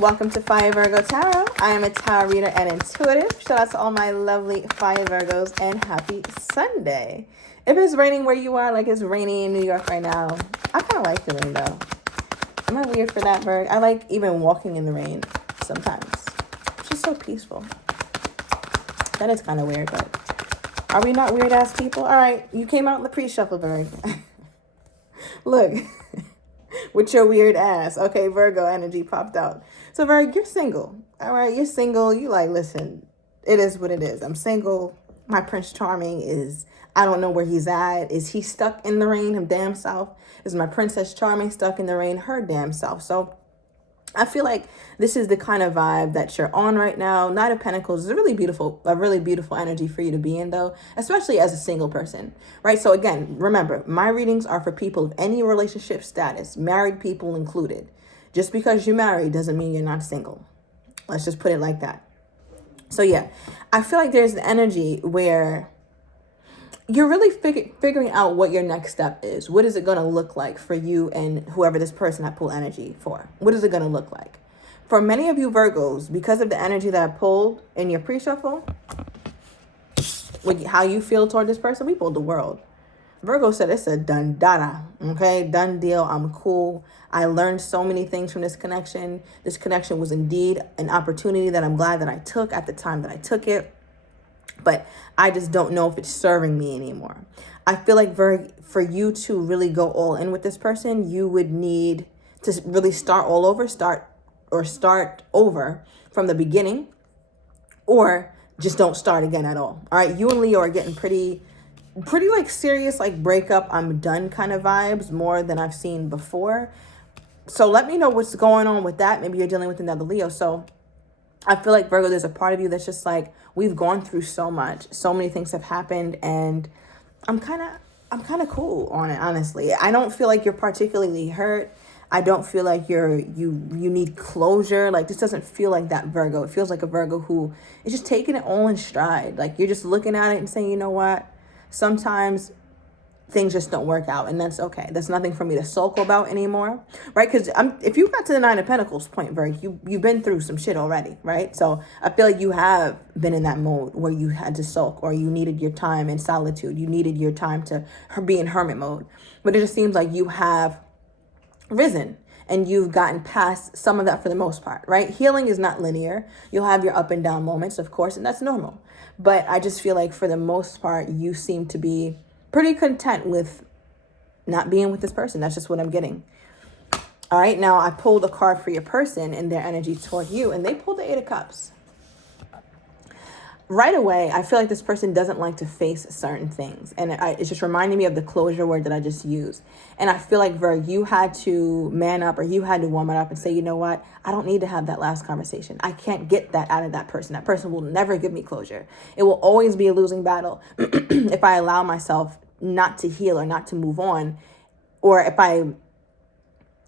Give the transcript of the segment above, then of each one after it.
Welcome to Fire Virgo Tarot. I am a tarot reader and intuitive. Shout out to all my lovely Fire Virgos and happy Sunday. If it's raining where you are, like it's raining in New York right now, I kind of like the rain though. Am I weird for that, Virg? I like even walking in the rain sometimes. It's just so peaceful. That is kind of weird, but are we not weird ass people? All right, you came out in the pre-shuffle, Virg. Look. With your weird ass. Okay, Virgo energy popped out. So, Virgo, you're single. All right, you're single. You like, listen, it is what it is. I'm single. My Prince Charming is, I don't know where he's at. Is he stuck in the rain, him damn self? Is my Princess Charming stuck in the rain, her damn self? So, I feel like this is the kind of vibe that you're on right now. Knight of Pentacles is a really beautiful energy for you to be in though, especially as a single person, right? So again, remember, my readings are for people of any relationship status, married people included. Just because you're married doesn't mean you're not single. Let's just put it like that. So yeah, I feel like there's an energy where you're really figuring out what your next step is. What is it going to look like for you and whoever this person I pull energy for? What is it going to look like? For many of you Virgos, because of the energy that I pulled in your pre-shuffle, with how you feel toward this person, we pulled the world. Virgo said it's a done data, okay? Done deal. I'm cool. I learned so many things from this connection. This connection was indeed an opportunity that I'm glad that I took at the time that I took it. But I just don't know if it's over me anymore. I feel like for you to really go all in with this person, you would need to really start all over, start over from the beginning, or just don't start again at all. All right, you and Leo are getting pretty like serious, like breakup, I'm done kind of vibes, more than I've seen before. So let me know what's going on with that. Maybe you're dealing with another Leo. So I feel like Virgo, there's a part of you that's just like, we've gone through so much, so many things have happened, and I'm kind of cool on it, honestly. I don't feel like you're particularly hurt. I don't feel like you need closure. Like, this doesn't feel like that Virgo. It feels like a Virgo who is just taking it all in stride. Like, you're just looking at it and saying, you know what? Sometimes things just don't work out, and that's okay. That's nothing for me to sulk about anymore, right? Because if you got to the Nine of Pentacles point, Virgo, you've been through some shit already, right? So I feel like you have been in that mode where you had to sulk, or you needed your time in solitude. You needed your time to be in hermit mode. But it just seems like you have risen and you've gotten past some of that for the most part, right? Healing is not linear. You'll have your up and down moments, of course, and that's normal. But I just feel like for the most part, you seem to be pretty content with not being with this person. That's just what I'm getting. All right, now I pulled a card for your person and their energy toward you, and they pulled the Eight of Cups. Right away, I feel like this person doesn't like to face certain things. And it's just reminding me of the closure word that I just used. And I feel like, Virg, you had to man up, or you had to warm it up and say, you know what? I don't need to have that last conversation. I can't get that out of that person. That person will never give me closure. It will always be a losing battle if I allow myself not to heal or not to move on, or if I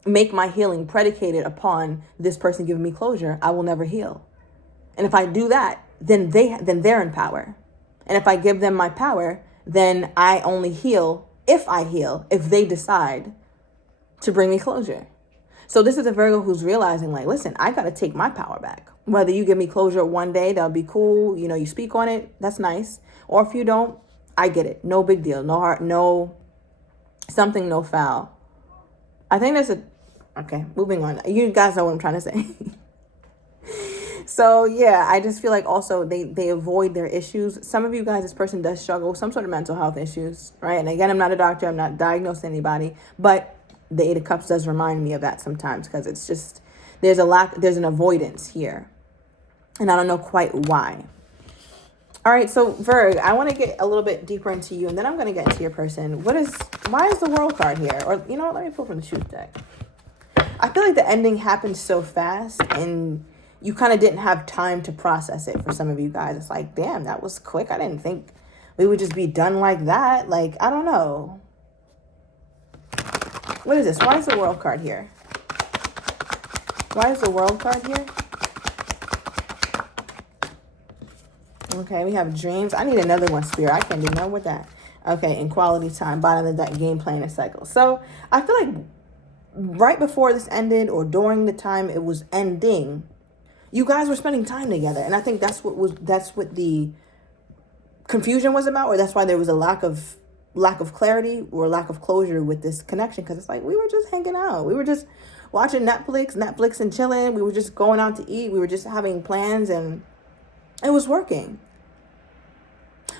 make my healing predicated upon this person giving me closure, I will never heal. And if I do that, then they're in power. And if I give them my power, then I only heal if they decide to bring me closure. So this is a Virgo who's realizing, like, listen, I got to take my power back. Whether you give me closure one day, that'll be cool. You know, you speak on it. That's nice. Or if you don't, I get it. No big deal. No heart, no something, no foul. I think okay, moving on. You guys know what I'm trying to say. So yeah, I just feel like also they avoid their issues. Some of you guys, this person does struggle with some sort of mental health issues, right? And again, I'm not a doctor. I'm not diagnosing anybody. But the Eight of Cups does remind me of that sometimes, because it's just, there's an avoidance here. And I don't know quite why. All right, so Virg, I want to get a little bit deeper into you, and then I'm going to get into your person. Why is the World card here? Or, you know what, let me pull from the Truth deck. I feel like the ending happened so fast, and you kind of didn't have time to process it. For some of you guys, it's like, damn, that was quick. I didn't think we would just be done like that. Like, I don't know. What is this? Why is the World card here? Why is the World card here? Okay, we have dreams. I need another one, Spirit. I can't do nothing with that. Okay, and quality time. Bottom of the deck, game plan and cycle. So I feel like right before this ended or during the time it was ending, you guys were spending time together. And I think that's what the confusion was about, or that's why there was a lack of clarity or lack of closure with this connection, because it's like we were just hanging out, we were just watching Netflix and chilling, we were just going out to eat, we were just having plans, and it was working,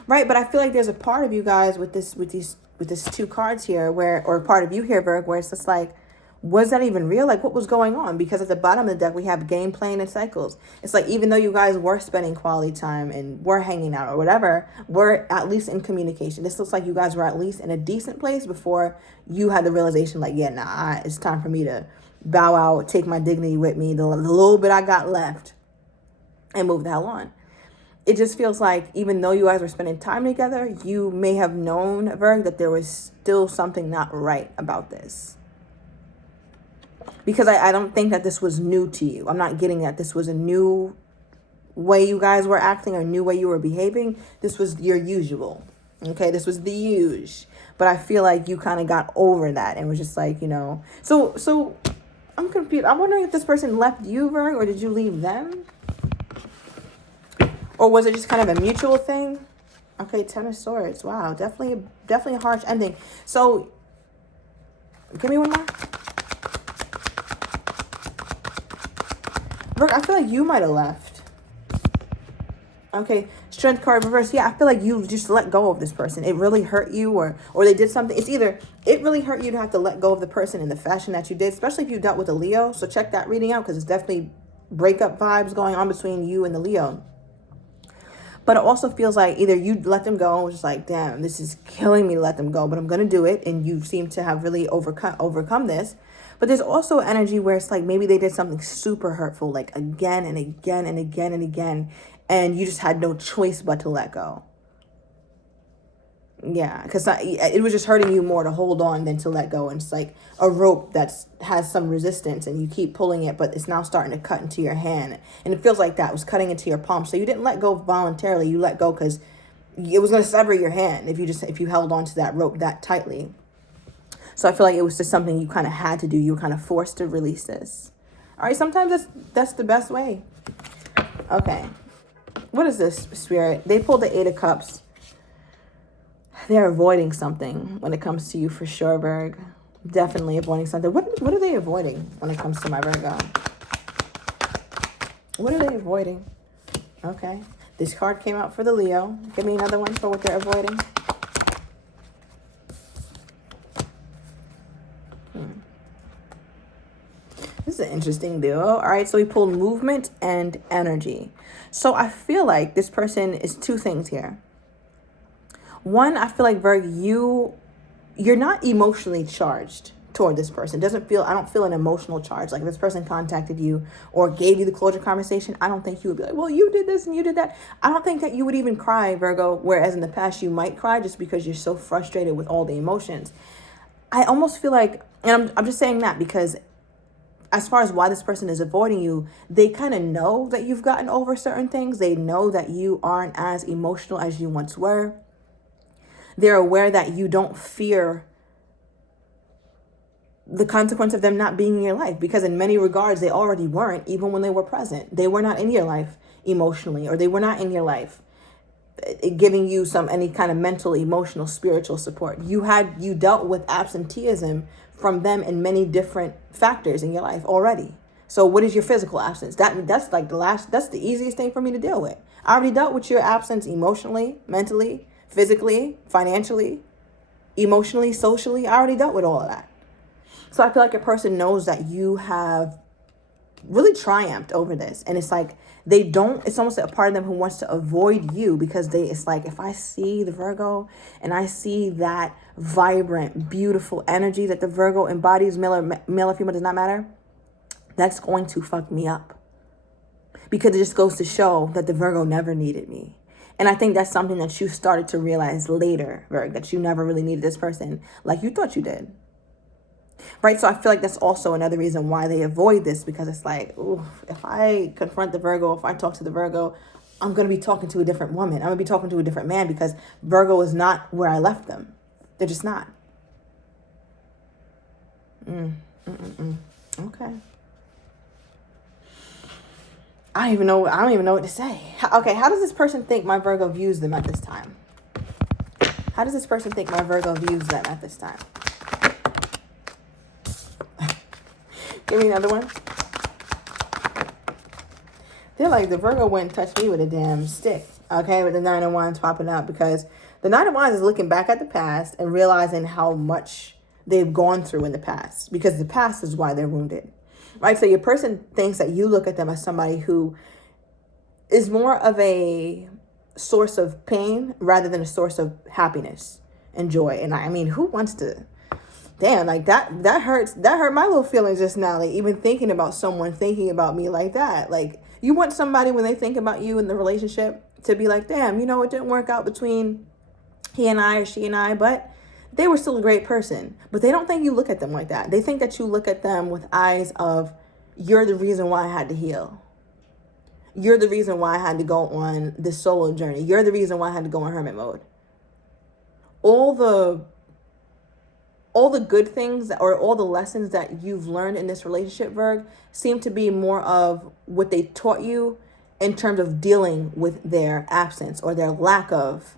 right? But I feel like there's a part of you guys with this two cards here, where, or part of you here, Virg, where it's just like, was that even real? Like, what was going on? Because at the bottom of the deck, we have game, playing, and cycles. It's like, even though you guys were spending quality time and were hanging out or whatever, we're at least in communication. This looks like you guys were at least in a decent place before you had the realization, like, yeah, nah, it's time for me to bow out, take my dignity with me, the little bit I got left, and move the hell on. It just feels like, even though you guys were spending time together, you may have known, Virg, that there was still something not right about this. Because I don't think that this was new to you. I'm not getting that this was a new way you guys were acting or a new way you were behaving. This was your usual. Okay, this was the usual. But I feel like you kind of got over that and was just like, you know. So I'm confused. I'm wondering if this person left you, Virg, or did you leave them? Or was it just kind of a mutual thing? Okay, Ten of Swords. Wow, definitely a harsh ending. So, give me one more. Virg, I feel like you might have left. Okay, Strength card reverse. Yeah, I feel like you just let go of this person. It really hurt you, or they did something. It's either it really hurt you to have to let go of the person in the fashion that you did, especially if you dealt with a Leo. So check that reading out, because it's definitely breakup vibes going on between you and the Leo. But it also feels like either you let them go and was just like, damn, this is killing me to let them go, but I'm going to do it. And you seem to have really overcome this. But there's also energy where it's like maybe they did something super hurtful, like again and again and again and again, and you just had no choice but to let go. Yeah, because it was just hurting you more to hold on than to let go. And it's like a rope that has some resistance, and you keep pulling it, but it's now starting to cut into your hand. And it feels like that was cutting into your palm. So you didn't let go voluntarily. You let go because it was going to sever your hand if you held on to that rope that tightly. So I feel like it was just something you kind of had to do. You were kind of forced to release this. All right, sometimes that's the best way. Okay. What is this, Spirit? They pulled the Eight of Cups. They're avoiding something when it comes to you, for sure, Virg. Definitely avoiding something. What are they avoiding when it comes to my Virgo? What are they avoiding? Okay. This card came out for the Leo. Give me another one for what they're avoiding. This is an interesting duo. All right, so we pulled movement and energy. So I feel like this person is two things here. One, I feel like, Virg, you're not emotionally charged toward this person. I don't feel an emotional charge. Like, if this person contacted you or gave you the closure conversation, I don't think you would be like, well, you did this and you did that. I don't think that you would even cry, Virgo, whereas in the past you might cry just because you're so frustrated with all the emotions. I almost feel like, and I'm just saying that because as far as why this person is avoiding you, they kind of know that you've gotten over certain things. They know that you aren't as emotional as you once were. They're aware that you don't fear the consequence of them not being in your life, because in many regards, they already weren't, even when they were present. They were not in your life emotionally, or they were not in your life giving you any kind of mental, emotional, spiritual support. You dealt with absenteeism from them in many different factors in your life already. So what is your physical absence? That's like that's the easiest thing for me to deal with. I already dealt with your absence emotionally, mentally, physically, financially, emotionally, socially. I already dealt with all of that. So I feel like a person knows that you have really triumphed over this. And it's like it's almost like a part of them who wants to avoid you, because it's like, if I see the Virgo and I see that vibrant, beautiful energy that the Virgo embodies, male or female, does not matter, that's going to fuck me up. Because it just goes to show that the Virgo never needed me. And I think that's something that you started to realize later, Virgo, that you never really needed this person like you thought you did. Right? So I feel like that's also another reason why they avoid this, because it's like, ooh, if I confront the Virgo, if I talk to the Virgo, I'm going to be talking to a different woman. I'm going to be talking to a different man, because Virgo is not where I left them. They're just not. Okay. I don't even know what to say. Okay, how does this person think my Virgo views them at this time? How does this person think my Virgo views them at this time? Give me another one. They're like, the Virgo wouldn't touch me with a damn stick. Okay, with the Nine of Wands popping up, because the Nine of Wands is looking back at the past and realizing how much they've gone through in the past, because the past is why they're wounded, right? So your person thinks that you look at them as somebody who is more of a source of pain rather than a source of happiness and joy. And I mean, who wants to, damn, like that hurts. That hurt my little feelings just now. Like, even thinking about someone thinking about me like that. Like, you want somebody, when they think about you in the relationship, to be like, damn, you know, it didn't work out between he and I or she and I, but they were still a great person. But they don't think you look at them like that. They think that you look at them with eyes of, you're the reason why I had to heal. You're the reason why I had to go on this solo journey. You're the reason why I had to go in hermit mode. All the good things, or all the lessons that you've learned in this relationship, Virg, seem to be more of what they taught you in terms of dealing with their absence or their lack of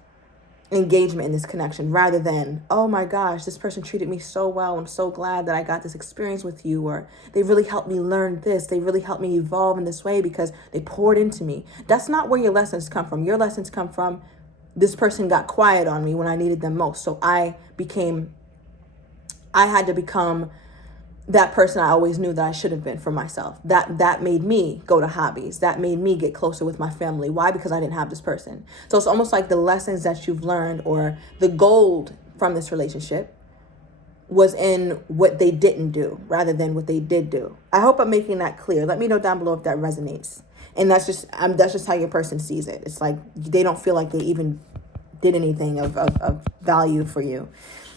engagement in this connection, rather than, oh my gosh, this person treated me so well, I'm so glad that I got this experience with you, or they really helped me learn this, they really helped me evolve in this way because they poured into me. That's not where your lessons come from. Your lessons come from, this person got quiet on me when I needed them most, so I had to become that person I always knew that I should have been for myself. That made me go to hobbies. That made me get closer with my family. Why? Because I didn't have this person. So it's almost like the lessons that you've learned, or the gold from this relationship, was in what they didn't do rather than what they did do. I hope I'm making that clear. Let me know down below if that resonates. And that's just how your person sees it. It's like they don't feel like they even did anything of value for you.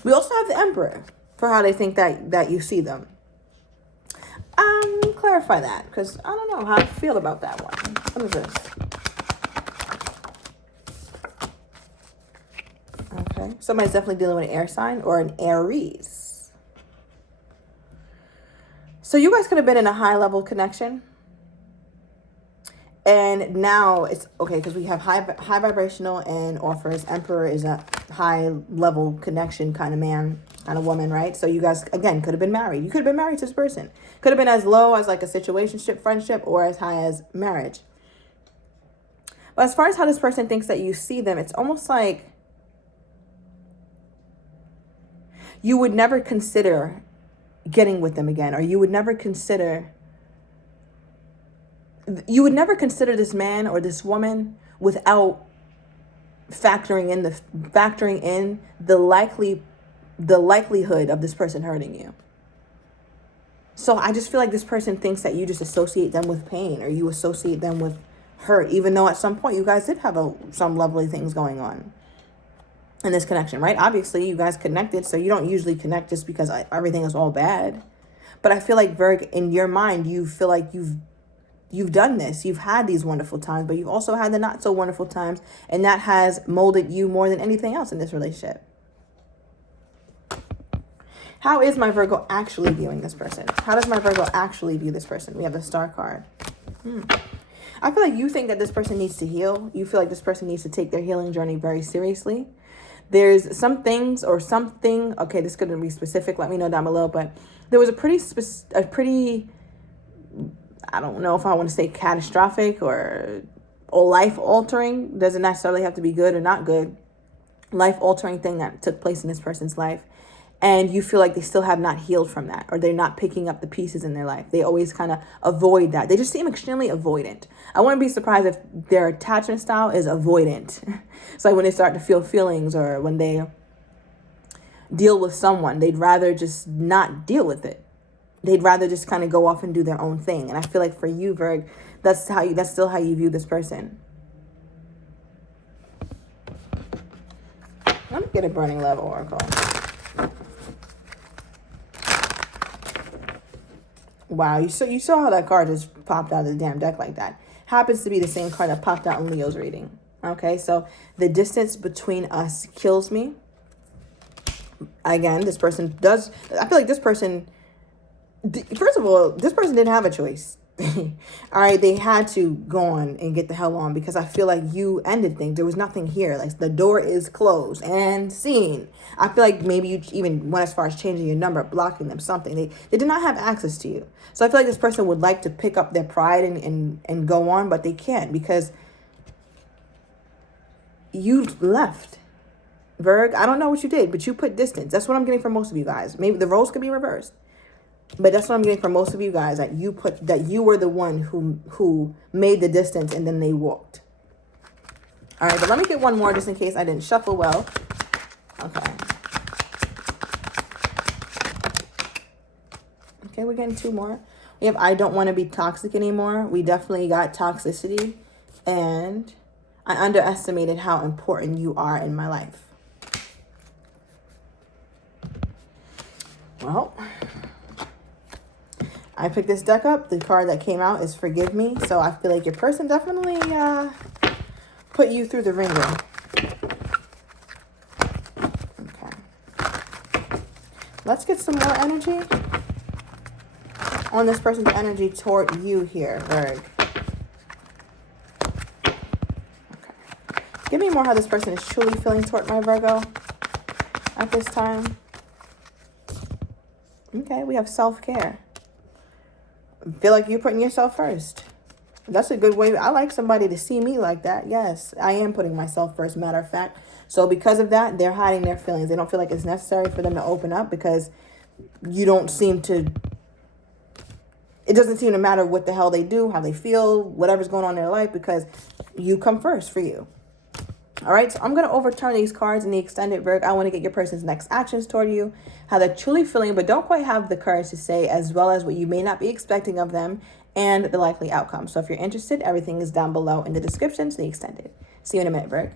We also have the Emperor for how they think that you see them. Clarify that, because I don't know how I feel about that one. What is this? Okay, somebody's definitely dealing with an air sign or an Aries. So you guys could have been in a high level connection, and now it's okay because we have high vibrational and offers. Emperor is a high level connection kind of man, kind of woman, right? So you guys, again, could have been married. You could have been married to this person. Could have been as low as like a situationship, friendship, or as high as marriage. But as far as how this person thinks that you see them, it's almost like you would never consider getting with them again, or you would never consider this man or this woman without factoring in the likelihood of this person hurting you. So I just feel like this person thinks that you just associate them with pain, or you associate them with hurt, even though at some point you guys did have some lovely things going on in this connection, right? Obviously you guys connected, so you don't usually connect just because everything is all bad. But I feel like, Virg, in your mind, you feel like you've done this. You've had these wonderful times, but you've also had the not so wonderful times, and that has molded you more than anything else in this relationship. How is my Virgo actually viewing this person? How does my Virgo actually view this person? We have the Star card. I feel like you think that this person needs to heal. You feel like this person needs to take their healing journey very seriously. There's some things or something. Okay, this couldn't be specific. Let me know down below. But there was a pretty, I don't know if I want to say catastrophic or life-altering. Doesn't necessarily have to be good or not good. Life-altering thing that took place in this person's life. And you feel like they still have not healed from that, or they're not picking up the pieces in their life. They always kind of avoid that. They just seem extremely avoidant. I wouldn't be surprised if their attachment style is avoidant. It's like when they start to feel feelings, or when they deal with someone, they'd rather just not deal with it. They'd rather just kind of go off and do their own thing. And I feel like for you, Virg, that's still how you view this person. Let me get a burning love oracle. Wow, you saw how that card just popped out of the damn deck like that. Happens to be the same card that popped out in Leo's reading. Okay, so the distance between us kills me. Again, this person does, I feel like this person First of all, this person didn't have a choice. All right, they had to go on and get the hell on because I feel like you ended things. There was nothing here. Like the door is closed and seen. I feel like maybe you even went as far as changing your number, blocking them, something. They did not have access to you. So I feel like this person would like to pick up their pride and go on, but they can't because you left. Virg, I don't know what you did, but you put distance. That's what I'm getting from most of you guys. Maybe the roles could be reversed. But that's what I'm getting from most of you guys, that you were the one who made the distance and then they walked. All right, but let me get one more just in case I didn't shuffle well. Okay. Okay, we're getting two more. We have I don't want to be toxic anymore. We definitely got toxicity. And I underestimated how important you are in my life. Well, I picked this deck up. The card that came out is Forgive Me. So I feel like your person definitely put you through the ringer. Okay. Let's get some more energy on this person's energy toward you here, Virg. Okay. Give me more how this person is truly feeling toward my Virgo at this time. Okay, we have self-care. Feel like you're putting yourself first. That's a good way. I like somebody to see me like that. Yes, I am putting myself first, matter of fact. So because of that, they're hiding their feelings. They don't feel like it's necessary for them to open up because you don't seem to... It doesn't seem to matter what the hell they do, how they feel, whatever's going on in their life, because you come first for you. All right, so I'm going to overturn these cards in the extended, Virg. I want to get your person's next actions toward you, how they're truly feeling, but don't quite have the courage to say, as well as what you may not be expecting of them and the likely outcome. So if you're interested, everything is down below in the description to the extended. See you in a minute, Virg.